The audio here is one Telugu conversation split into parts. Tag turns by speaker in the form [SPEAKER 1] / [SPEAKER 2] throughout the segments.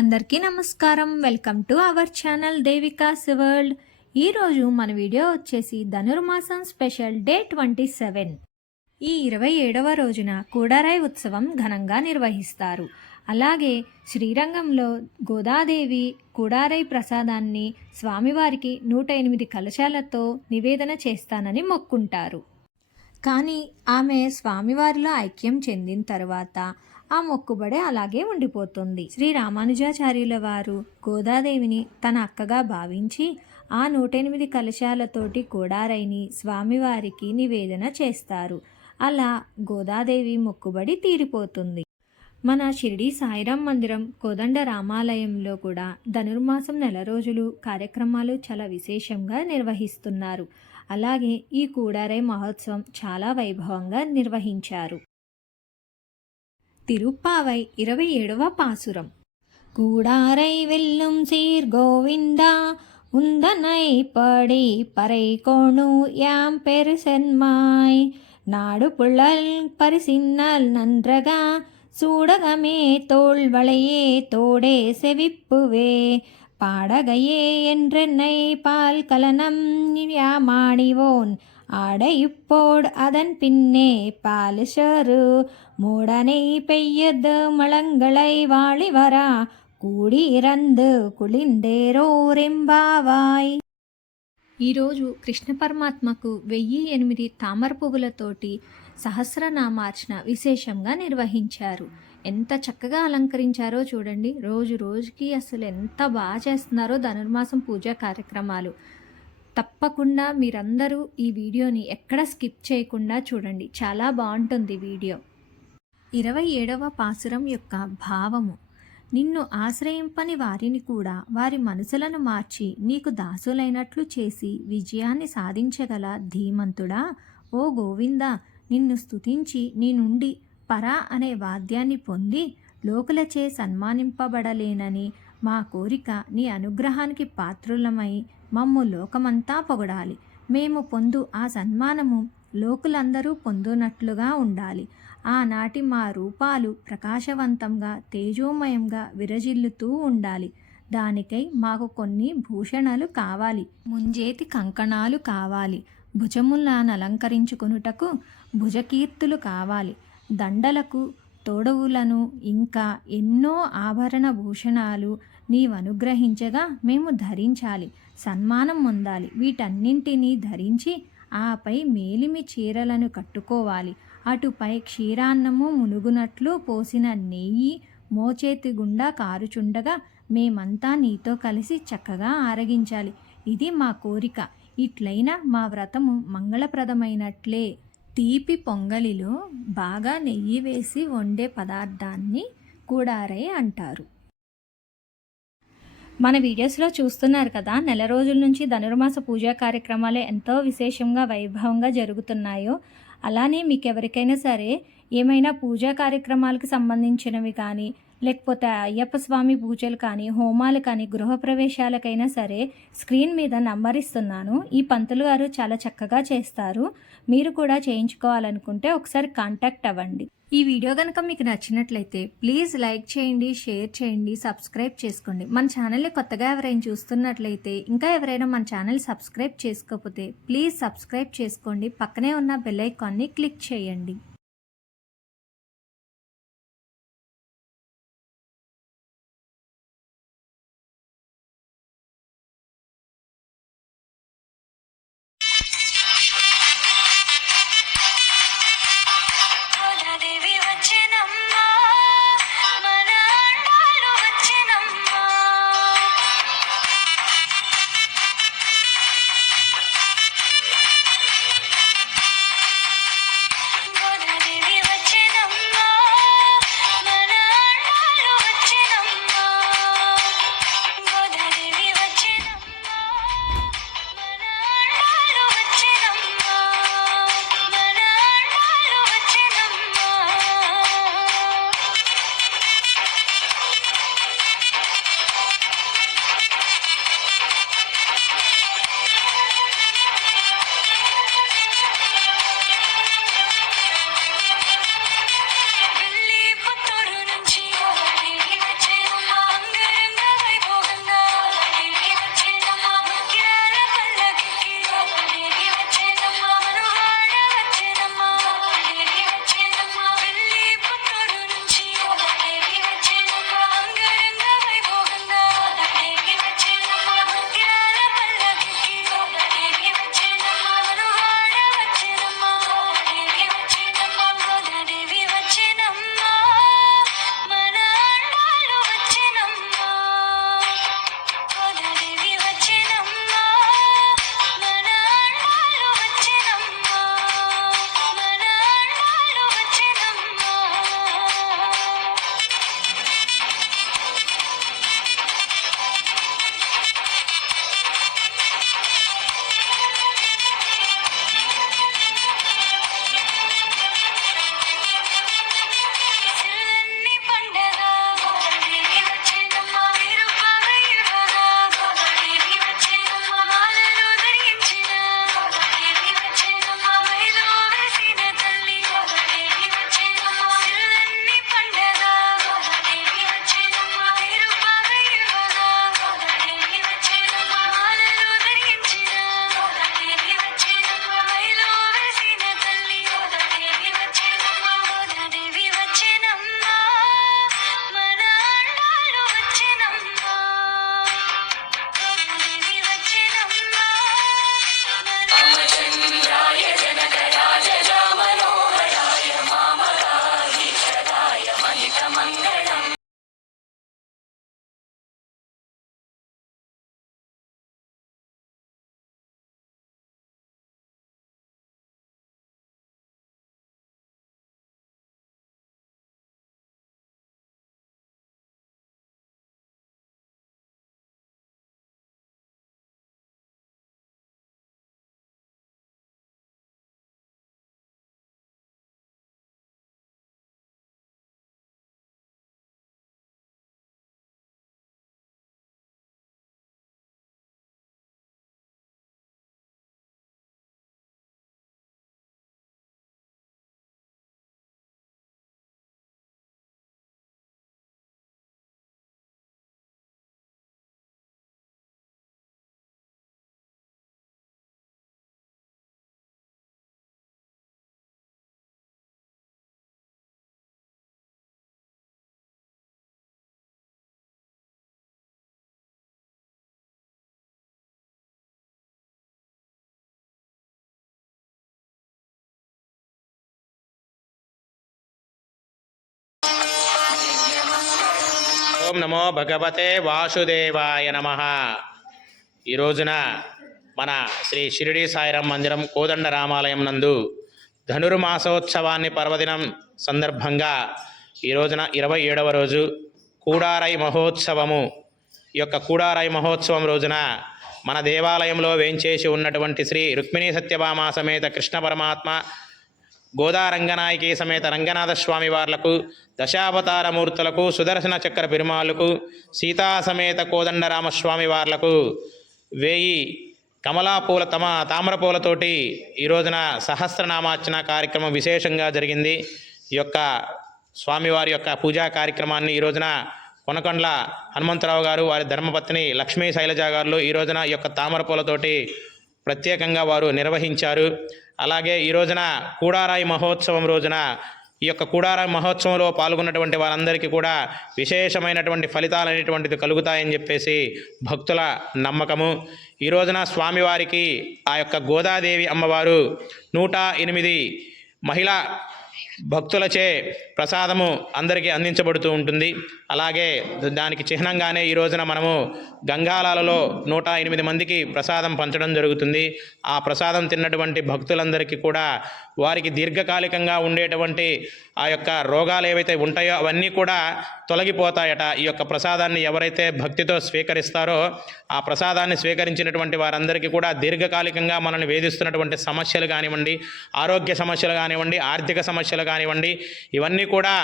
[SPEAKER 1] అందరికీ నమస్కారం. Welcome to our channel Devika's world ఈరోజు మన వీడియో వచ్చేసి ధనుర్మాసం స్పెషల్ డే ట్వంటీ సెవెన్. ఈ ఇరవై ఏడవ రోజున కూడారాయ్ ఉత్సవం ఘనంగా నిర్వహిస్తారు. అలాగే శ్రీరంగంలో గోదాదేవి కూడారై ప్రసాదాన్ని స్వామివారికి నూట ఎనిమిది కలశాలతో నివేదన చేస్తానని మొక్కుంటారు. కానీ ఆమె స్వామివారిలో ఐక్యం చెందిన తర్వాత ఆ మొక్కుబడే అలాగే ఉండిపోతుంది. శ్రీ రామానుజాచార్యుల వారు గోదాదేవిని తన అక్కగా భావించి ఆ నూట ఎనిమిది కలశాలతోటి కోడారైని స్వామివారికి నివేదన చేస్తారు. అలా గోదాదేవి మొక్కుబడి తీరిపోతుంది. మన షిరిడి సాయిరాం మందిరం కోదండ రామాలయంలో కూడా ధనుర్మాసం నెల రోజులు కార్యక్రమాలు చాలా విశేషంగా నిర్వహిస్తున్నారు. అలాగే ఈ కూడారై మహోత్సవం చాలా వైభవంగా నిర్వహించారు. திருப்பாவை இருபை ஏழுவ பாசுரம். கூடாரை வெல்லும் சீர் கோவிந்தா உந்தனை படி பறை கோணு யாம் பெரு சென்மாய் நாடு புழல் பரிசின்னல் நன்றகா சூடகமே தோல் வளையே தோடே செவிப்புவே. பாடகையே என்றென்னை பால் கலனம் யாமாணிவோன் ஆடையுப்போடு அதன் பின்னே பாலுஷரு மூடனை பெய்யது மளங்களை வாழி வரா కూడి ఇరందు కుళిందేరోరెంబావాయ్ ఈరోజు కృష్ణ పరమాత్మకు వెయ్యి ఎనిమిది తామర పువ్వులతోటి సహస్రనామార్చన విశేషంగా నిర్వహించారు ఎంత చక్కగా అలంకరించారో చూడండి రోజు రోజుకి అసలు ఎంత బాగా చేస్తున్నారో ధనుర్మాసం పూజా కార్యక్రమాలు తప్పకుండా మీరందరూ ఈ వీడియోని ఎక్కడ స్కిప్ చేయకుండా చూడండి చాలా బాగుంటుంది వీడియో ఇరవై ఏడవ పాసురం యొక్క భావము. నిన్ను ఆశ్రయింపని వారిని కూడా వారి మనసులను మార్చి నీకు దాసులైనట్లు చేసి విజయాన్ని సాధించగల ధీమంతుడా? ఓ గోవింద నిన్ను స్తుతించి నీ నుండి పరా అనే వాద్యాన్ని పొంది లోకులచే సన్మానింపబడలేనని మా కోరిక నీ అనుగ్రహానికి పాత్రులమై మమ్ము లోకమంతా పొగడాలి. మేము పొందు ఆ సన్మానము లోకులందరూ పొందునట్లుగా ఉండాలి. ఆనాటి మా రూపాలు ప్రకాశవంతంగా తేజోమయంగా విరజిల్లుతూ ఉండాలి. దానికై మాకు కొన్ని భూషణలు కావాలి. ముంజేతి కంకణాలు కావాలి. భుజములను అలంకరించుకొనుటకు భుజకీర్తులు కావాలి. దండలకు తోడవులను ఇంకా ఎన్నో ఆభరణ భూషణాలు నీవనుగ్రహించగా మేము ధరించాలి. సన్మానం పొందాలి. వీటన్నింటినీ ధరించి ఆపై మేలిమి చీరలను కట్టుకోవాలి. అటుపై క్షీరాన్నము మునుగునట్లు పోసిన నెయ్యి మోచేతి గుండా కారుచుండగా మేమంతా నీతో కలిసి చక్కగా ఆరగించాలి. ఇది మా కోరిక. ఇట్లయినా మా వ్రతము మంగళప్రదమైనట్లే. తీపి పొంగలిలో బాగా నెయ్యి వేసి వండే పదార్థాన్ని కూడారై అంటారు. మన వీడియోస్లో చూస్తున్నారు కదా నెల రోజుల నుంచి ధనుర్మాస పూజా కార్యక్రమాలు ఎంతో విశేషంగా వైభవంగా జరుగుతున్నాయో అలానే మీకు ఎవరికైనా సరే ఏమైనా పూజా కార్యక్రమాలకు సంబంధించినవి కానీ లేకపోతే అయ్యప్ప స్వామి పూజలు కానీ హోమాలు కానీ గృహప్రవేశాలకైనా సరే స్క్రీన్ మీద నంబర్ ఇస్తున్నాను. ఈ పంతులు గారు చాలా చక్కగా చేస్తారు. మీరు కూడా చేయించుకోవాలనుకుంటే ఒకసారి కాంటాక్ట్ అవ్వండి. ఈ వీడియో కనుక మీకు నచ్చినట్లయితే ప్లీజ్ లైక్ చేయండి షేర్ చేయండి సబ్స్క్రైబ్ చేసుకోండి. మన ఛానల్ని కొత్తగా ఎవరైనా చూస్తున్నట్లయితే ఇంకా ఎవరైనా మన ఛానల్ సబ్స్క్రైబ్ చేసుకోకపోతే ప్లీజ్ సబ్స్క్రైబ్ చేసుకోండి. పక్కనే ఉన్న బెల్ ఐకాన్ని క్లిక్ చేయండి.
[SPEAKER 2] ఓం నమో భగవతే వాసుదేవాయ నమ. ఈ రోజున మన శ్రీ షిరిడి సాయిరాం మందిరం కోదండ రామాలయం నందు ధనుర్మాసోత్సవాన్ని పర్వదినం సందర్భంగా ఈ రోజున ఇరవై ఏడవ రోజు కూడారై మహోత్సవము. ఈ యొక్క కూడారై మహోత్సవం రోజున మన దేవాలయంలో వేంచేసి ఉన్నటువంటి శ్రీ రుక్మిణీ సత్యభామా సమేత కృష్ణ పరమాత్మ గోదా రంగనాయకి సమేత రంగనాథ స్వామి వార్లకు దశావతార మూర్తులకు సుదర్శన చక్ర పెరుమాళ్ళకు సీతా సమేత కోదండరామస్వామి వార్లకు వేయి కమలాపూల తమ తామరపూలతోటి ఈ రోజున సహస్రనామార్చన కార్యక్రమం విశేషంగా జరిగింది. ఈ యొక్క స్వామివారి యొక్క పూజా కార్యక్రమాన్ని ఈ రోజున కొనకొండ్ల హనుమంతరావు గారు వారి ధర్మపత్ని లక్ష్మీ శైలజ గారు ఈ రోజున ఈ యొక్క తామరపూలతోటి ప్రత్యేకంగా వారు నిర్వహించారు. అలాగే ఈ రోజున కూడారాయి మహోత్సవం రోజున ఈ యొక్క కూడారాయి మహోత్సవంలో పాల్గొన్నటువంటి వారందరికీ కూడా విశేషమైనటువంటి ఫలితాలు అనేటువంటిది కలుగుతాయని చెప్పేసి భక్తుల నమ్మకము. ఈ రోజున స్వామివారికి ఆ యొక్క గోదాదేవి అమ్మవారు నూట ఎనిమిది మహిళా భక్తులచే ప్రసాదము అందరికీ అందించబడుతూ ఉంటుంది. అలాగే దానికి చిహ్నంగానే ఈ రోజున మనము గంగాలాలలో నూట ఎనిమిది మందికి ప్రసాదం పంచడం జరుగుతుంది. ఆ ప్రసాదం తిన్నటువంటి భక్తులందరికీ కూడా వారికి దీర్ఘకాలికంగా ఉండేటువంటి ఆ యొక్క రోగాలు ఏవైతే ఉంటాయో అవన్నీ కూడా తొలగిపోతాయట. ఈ యొక్క ప్రసాదాన్ని ఎవరైతే భక్తితో స్వీకరిస్తారో ఆ ప్రసాదాన్ని స్వీకరించినటువంటి వారందరికీ కూడా దీర్ఘకాలికంగా మనల్ని వేధిస్తున్నటువంటి సమస్యలు కానివ్వండి ఆరోగ్య సమస్యలు కానివ్వండి ఆర్థిక సమస్యలు కానివ్వండి ఇవన్నీ కూడా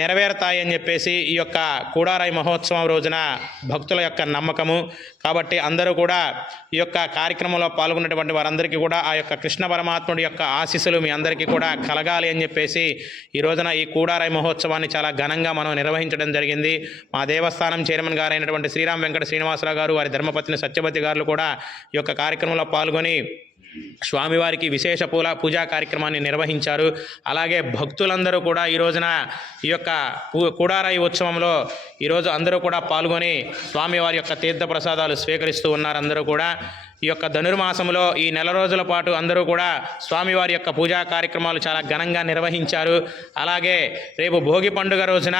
[SPEAKER 2] నెరవేరుతాయని చెప్పేసి ఈ యొక్క కూడారాయి మహోత్సవం రోజున భక్తుల యొక్క నమ్మకము. కాబట్టి అందరూ కూడా ఈ యొక్క కార్యక్రమంలో పాల్గొన్నటువంటి వారందరికీ కూడా ఆ యొక్క కృష్ణ పరమాత్ముడి యొక్క ఆశీస్సులు మీ అందరికీ కూడా కలగాలి అని చెప్పేసి ఈ రోజున ఈ కూడారాయి మహోత్సవాన్ని చాలా ఘనంగా మనం నిర్వహించడం జరిగింది. మా దేవస్థానం చైర్మన్ గారైనటువంటి శ్రీరామ్ వెంకట శ్రీనివాసరావు గారు వారి ధర్మపత్ని సత్యవతి గారు కూడా ఈ యొక్క కార్యక్రమంలో పాల్గొని స్వామివారికి విశేష పూల పూజా కార్యక్రమాన్ని నిర్వహించారు. అలాగే భక్తులందరూ కూడా ఈ రోజున ఈ యొక్క పూ- కూడారాయి ఉత్సవంలో ఈరోజు అందరూ కూడా పాల్గొని స్వామివారి యొక్క తీర్థ ప్రసాదాలు స్వీకరిస్తూ ఉన్నారు అందరూ కూడా. ఈ యొక్క ధనుర్మాసంలో ఈ నెల రోజుల పాటు అందరూ కూడా స్వామివారి యొక్క పూజా కార్యక్రమాలు చాలా ఘనంగా నిర్వహించారు. అలాగే రేపు భోగి పండుగ రోజున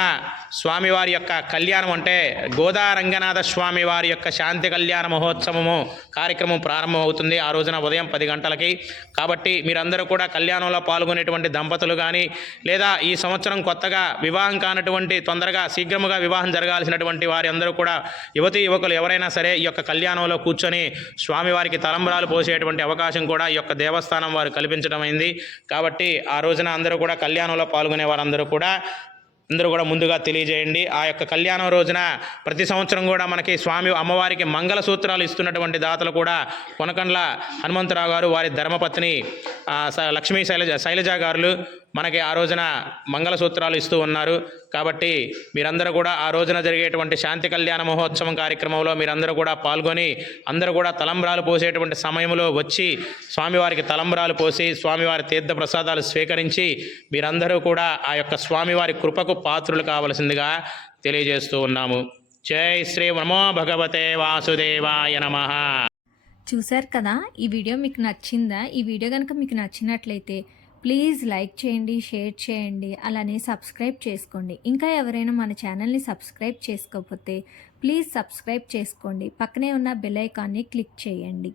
[SPEAKER 2] స్వామివారి యొక్క కళ్యాణం అంటే గోదా రంగనాథ స్వామి వారి యొక్క శాంతి కళ్యాణ మహోత్సవము కార్యక్రమం ప్రారంభం అవుతుంది ఆ రోజున ఉదయం పది గంటలకి. కాబట్టి మీరందరూ కూడా కళ్యాణంలో పాల్గొనేటువంటి దంపతులు కానీ లేదా ఈ సంవత్సరం కొత్తగా వివాహం కానటువంటి తొందరగా శీఘ్రముగా వివాహం జరగాల్సినటువంటి వారి అందరూ కూడా యువతి యువకులు ఎవరైనా సరే ఈ యొక్క కళ్యాణంలో కూర్చొని వారికి తలంబరాలు పోసేటువంటి అవకాశం కూడా ఈ యొక్క దేవస్థానం వారు కల్పించడం అయింది కాబట్టి ఆ రోజున అందరూ కూడా కళ్యాణంలో పాల్గొనే వారందరూ కూడా అందరూ కూడా ముందుగా తెలియజేయండి. ఆ యొక్క కళ్యాణం రోజున ప్రతి సంవత్సరం కూడా మనకి స్వామి అమ్మవారికి మంగళ సూత్రాలు ఇస్తున్నటువంటి దాతలు కూడా కొనకండ్ల హనుమంతరావు గారు వారి ధర్మపత్ని స- లక్ష్మీ శైలజ శైలజ గారులు మనకి ఆ రోజున మంగళసూత్రాలు ఇస్తూ ఉన్నారు. కాబట్టి మీరందరూ కూడా ఆ రోజున జరిగేటువంటి శాంతి కళ్యాణ మహోత్సవం కార్యక్రమంలో మీరందరూ కూడా పాల్గొని అందరూ కూడా తలంబ్రాలు పోసేటువంటి సమయంలో వచ్చి స్వామివారికి తలంబ్రాలు పోసి స్వామివారి తీర్థ ప్రసాదాలు స్వీకరించి మీరందరూ కూడా ఆ యొక్క స్వామివారి కృపకు పాత్రులు కావలసిందిగా తెలియజేస్తూ ఉన్నాము. జై శ్రీ నమో భగవతే వాసుదేవాయ నమ.
[SPEAKER 1] చూశారు కదా? ఈ వీడియో మీకు నచ్చిందా? ఈ వీడియో కనుక మీకు నచ్చినట్లయితే ప్లీజ్ లైక్ చేయండి షేర్ చేయండి అలానే సబ్స్క్రైబ్ చేసుకోండి. ఇంకా ఎవరైనా మన ఛానల్ని సబ్స్క్రైబ్ చేసుకోకపోతే ప్లీజ్ సబ్స్క్రైబ్ చేసుకోండి. పక్కనే ఉన్న బెల్ ఐకాన్ని క్లిక్ చేయండి.